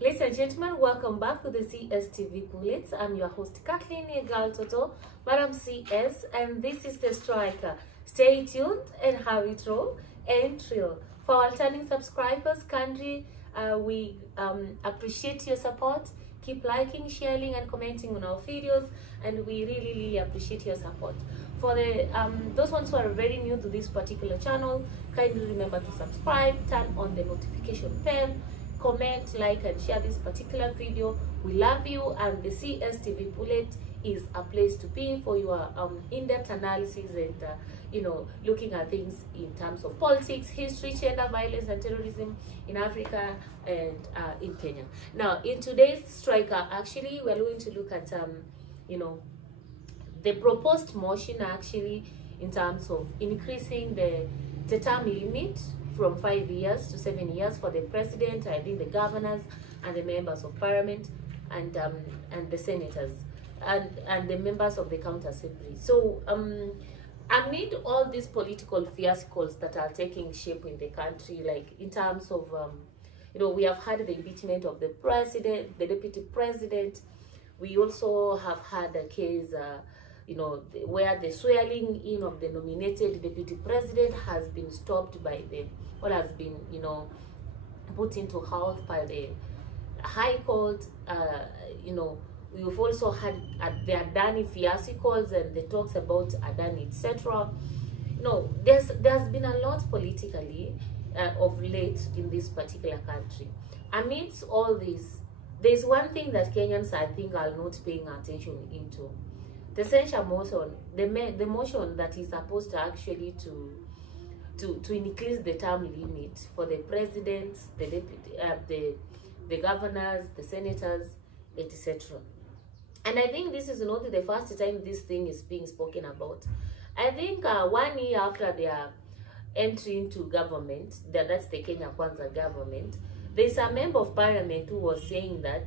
Ladies and gentlemen, welcome back to the CSTV Bullets. I'm your host, Kathleen Egal Toto, Madam CS, and this is The Striker. Stay tuned and have it roll and trill. For our returning subscribers, kindly, we appreciate your support. Keep liking, sharing, and commenting on our videos, and we really appreciate your support. For the those ones who are very new to this particular channel, kindly remember to subscribe, turn on the notification bell, comment, like, and share this particular video. We love you, and the CSTV Bullet is a place to be for your in-depth analysis and looking at things in terms of politics, history, gender violence, and terrorism in Africa and in Kenya. Now, in today's Striker, actually, we're going to look at the proposed motion actually in terms of increasing the term limit from 5 years to 7 years for the president, I think the governors and the members of parliament and the senators and the members of the county assembly. So amid all these political fiascos that are taking shape in the country, like in terms of we have had the impeachment of the president, the deputy president. We also have had a case where the swearing in of the nominated deputy president has been stopped by has been put into halt by the High Court. We've also had the Adani fiascos and the talks about Adani, etc. There's been a lot politically of late in this particular country. Amidst all this, there's one thing that Kenyans, I think, are not paying attention into. The censure motion, the motion that is supposed to actually to increase the term limit for the presidents, the deputy, the governors, the senators, etc. And I think this is not the first time this thing is being spoken about. I think 1 year after their entry into government, that's the Kenya Kwanza government, there's a member of parliament who was saying that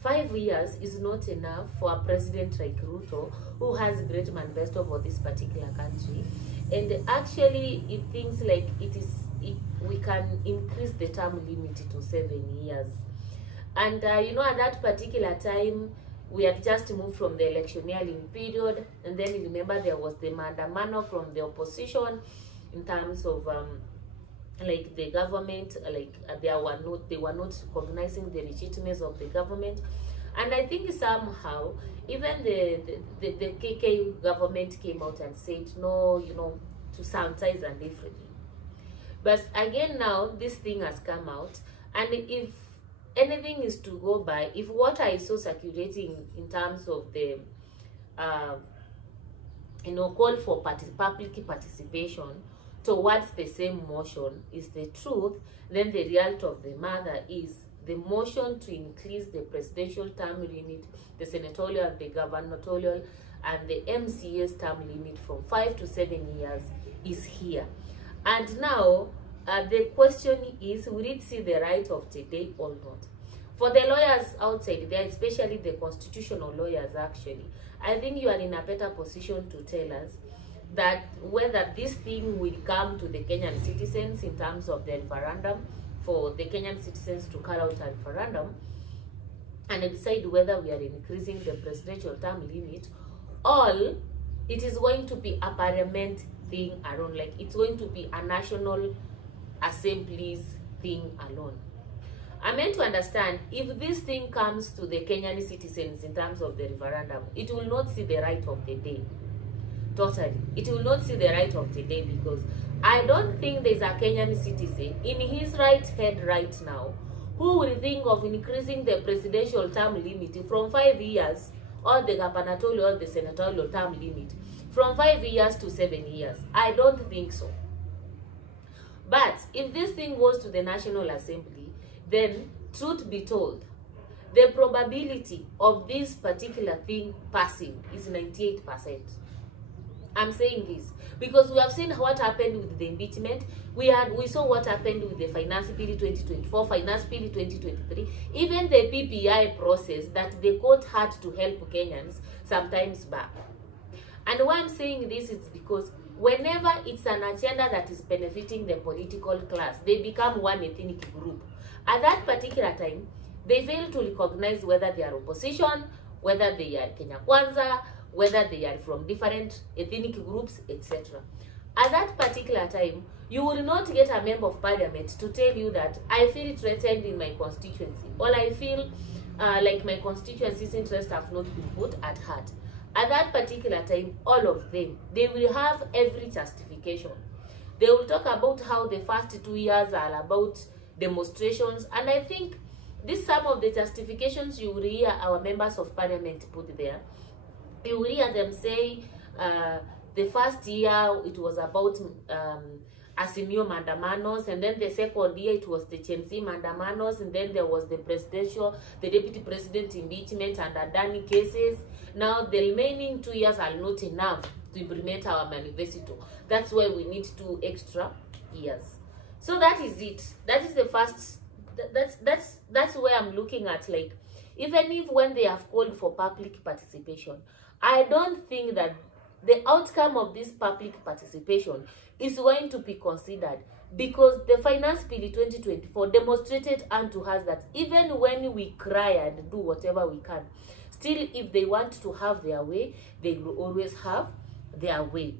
5 years is not enough for a president like Ruto, who has a great manifesto for this particular country. And actually, it thinks like we can increase the term limit to 7 years. And at that particular time, we had just moved from the electioneering period, and then remember there was the mandamano from the opposition in terms of like the government, they were not recognizing the legitimacy of the government. And I think somehow even the KK government came out and said no, to sanitize and everything. But again, now this thing has come out, and if anything is to go by, if what I saw circulating in terms of the call for public participation towards the same motion is the truth, then the result of the matter is the motion to increase the presidential term limit, the senatorial, the gubernatorial, and the MCA's term limit from 5 to 7 years is here. And now the question is, will it see the light of today or not? For the lawyers outside there, especially the constitutional lawyers, actually, I think you are in a better position to tell us that whether this thing will come to the Kenyan citizens in terms of the referendum, for the Kenyan citizens to carry out a referendum and decide whether we are increasing the presidential term limit, or it is going to be a parliament thing alone, like it's going to be a national assembly's thing alone. I meant to understand, if this thing comes to the Kenyan citizens in terms of the referendum, it will not see the light of the day. Totally. It will not see the light of the day, because I don't think there's a Kenyan citizen in his right head right now who will think of increasing the presidential term limit from 5 years, or the gubernatorial or the senatorial term limit from 5 years to 7 years. I don't think so. But if this thing goes to the National Assembly, then truth be told, the probability of this particular thing passing is 98%. I'm saying this because we have seen what happened with the impeachment. We saw what happened with the Finance Bill 2024, Finance Bill 2023, even the PPI process that the court had to help Kenyans sometimes back. And why I'm saying this is because whenever it's an agenda that is benefiting the political class, they become one ethnic group. At that particular time, They fail to recognize whether they are opposition, whether they are Kenya Kwanza, whether they are from different ethnic groups, etc. At that particular time, you will not get a member of parliament to tell you that I feel threatened in my constituency, or I feel like my constituency's interests have not been put at heart. At that particular time, all of them, they will have every justification. They will talk about how the first 2 years are about demonstrations, and I think this some of the justifications you will hear our members of parliament put there. You will hear them say the first year it was about Asimio Mandamanos, and then the second year it was the Chenzi Mandamanos, and then there was the deputy president impeachment and Adani cases. Now the remaining 2 years are not enough to implement our manifesto. That's why we need 2 extra years. So that is it. That is the first. That's where I'm looking at, like, even if when they have called for public participation, I don't think that the outcome of this public participation is going to be considered, because the finance bill 2024 demonstrated unto us that even when we cry and do whatever we can, still if they want to have their way, they will always have their way.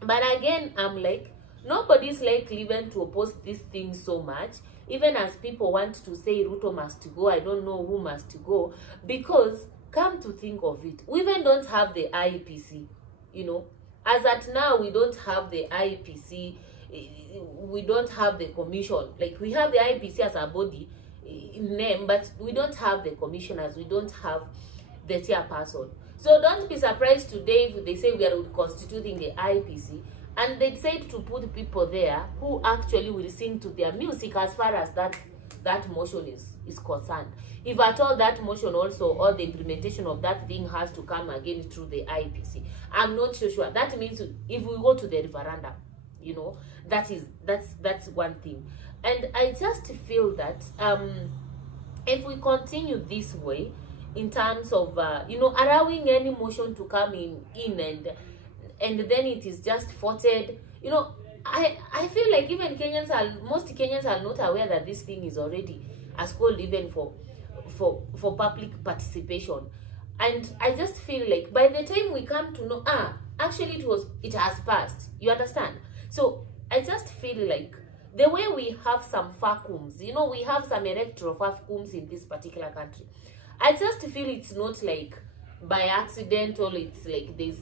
But again, I'm like, nobody's like even to oppose this thing so much. Even as people want to say Ruto must go, I don't know who must go, because come to think of it, we even don't have the IEPC, you know. As at now, we don't have the IEPC, we don't have the commission. Like, we have the IEPC as a body in name, but we don't have the commissioners, we don't have the chairperson. So don't be surprised today if they say we are constituting the IEPC, and they decided to put people there who actually will sing to their music as far as that motion is concerned. If at all that motion also, or the implementation of that thing has to come again through the IPC, I'm not so sure. That means if we go to the referendum, you know, that's one thing. And I just feel that if we continue this way, in terms of you know, allowing any motion to come in and then it is just voted, you know, I feel like even most Kenyans are not aware that this thing is already as called even for public participation. And I just feel like by the time we come to know, actually it has passed, you understand? So I just feel like the way we have some vacuums, you know, we have some electoral vacuums in this particular country, I just feel it's not like by accident, or it's like this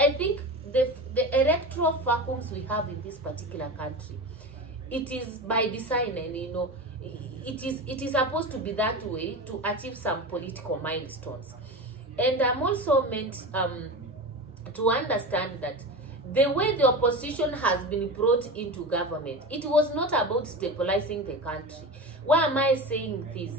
I think the electoral vacuums we have in this particular country, it is by design, and you know, it is supposed to be that way to achieve some political milestones. And I'm also meant to understand that the way the opposition has been brought into government, it was not about stabilizing the country. Why am I saying this?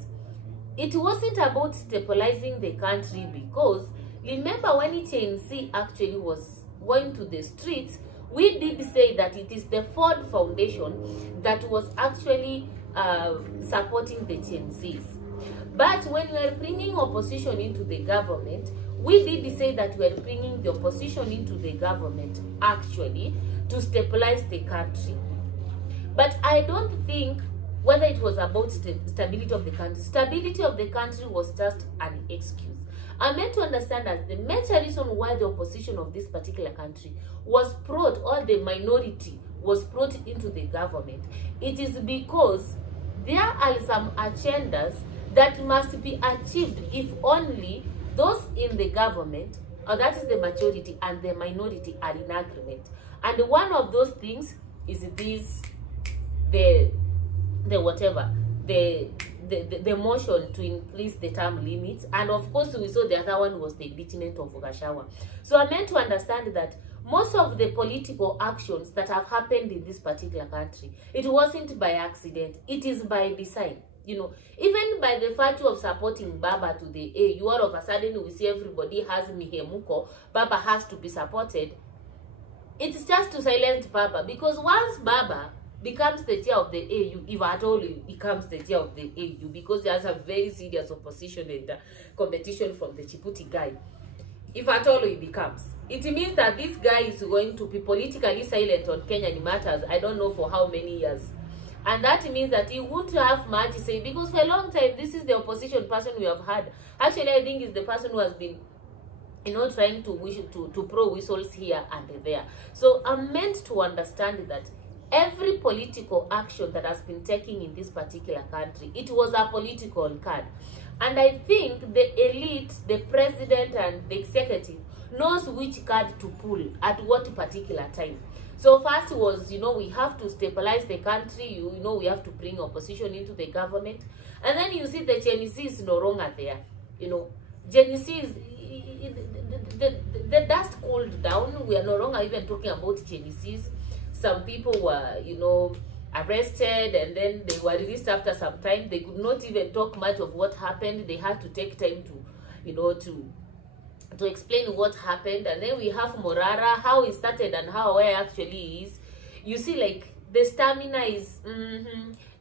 It wasn't about stabilizing the country, because remember when TNC actually was going to the streets, we did say that it is the Ford Foundation that was actually supporting the TNCs. But when we are bringing opposition into the government, we did say that we are bringing the opposition into the government actually to stabilize the country. But I don't think whether it was about stability of the country. Stability of the country was just an excuse. I'm meant to understand that the major reason why the opposition of this particular country was brought, or the minority was brought into the government, it is because there are some agendas that must be achieved if only those in the government, or that is the majority, and the minority are in agreement. And one of those things is this, the motion to increase the term limits, and of course we saw the other one was the impeachment of Gashawa. So I meant to understand that most of the political actions that have happened in this particular country, it wasn't by accident, it is by design. You know, even by the virtue of supporting Baba to the AU, all of a sudden we see everybody has Mihemuko, Baba has to be supported. It's just to silence Baba, because once Baba becomes the chair of the AU, if at all he becomes the chair of the AU, because there's a very serious opposition and competition from the Chiputi guy, if at all he becomes, it means that this guy is going to be politically silent on Kenyan matters, I don't know for how many years. And that means that he won't have much to say, because for a long time, this is the opposition person we have had. Actually, I think is the person who has been, you know, trying to blow whistles here and there. So I'm meant to understand that every political action that has been taken in this particular country, it was a political card. And I think the elite, the president and the executive knows which card to pull at what particular time. So first was, you know, we have to stabilize the country, you know, we have to bring opposition into the government. And then you see the Genesis no longer there. You know, Genesis, the dust cooled down. We are no longer even talking about Genesis. Some people were, you know, arrested, and then they were released after some time. They could not even talk much of what happened. They had to take time to, you know, to explain what happened. And then we have Morara, how it started and how where actually is. You see, like, the stamina is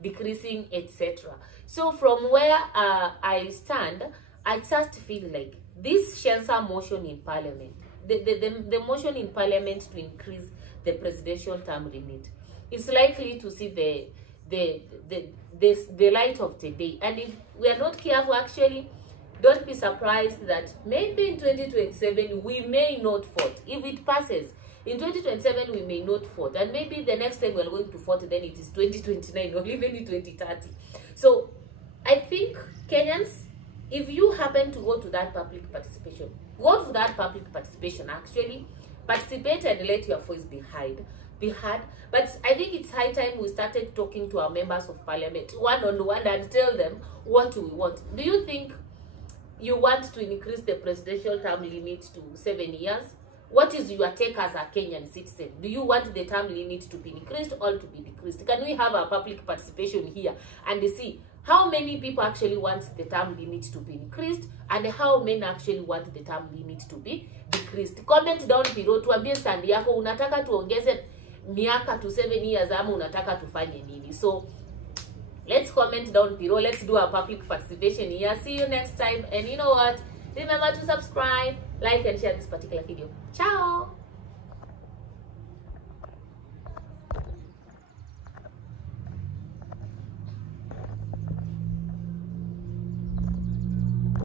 decreasing, etc. So from where I stand, I just feel like this Shensa motion in parliament, the motion in parliament to increase the presidential term limit, is likely to see the light of the day. And if we are not careful, actually, don't be surprised that maybe in 2027 we may not vote. If it passes in 2027, we may not vote, and maybe the next time we are going to vote, then it is 2029 or even in 2030. So I think Kenyans, if you happen to go to that public participation, go to that public participation, actually participate and let your voice be heard. But I think it's high time we started talking to our members of parliament one-on-one and tell them what we want. Do you think you want to increase the presidential term limit to 7 years? What is your take as a Kenyan citizen? Do you want the term limit to be increased or to be decreased? Can we have a public participation here and see how many people actually want the term limit to be increased and how many actually want the term limit to be decreased? Comment down below, tuambie stand yako, unataka tuongeze miaka to 7 years ama unataka tufanye nini? So let's comment down below. Let's do a public participation here. See you next time. And you know what? Remember to subscribe, like, and share this particular video. Ciao!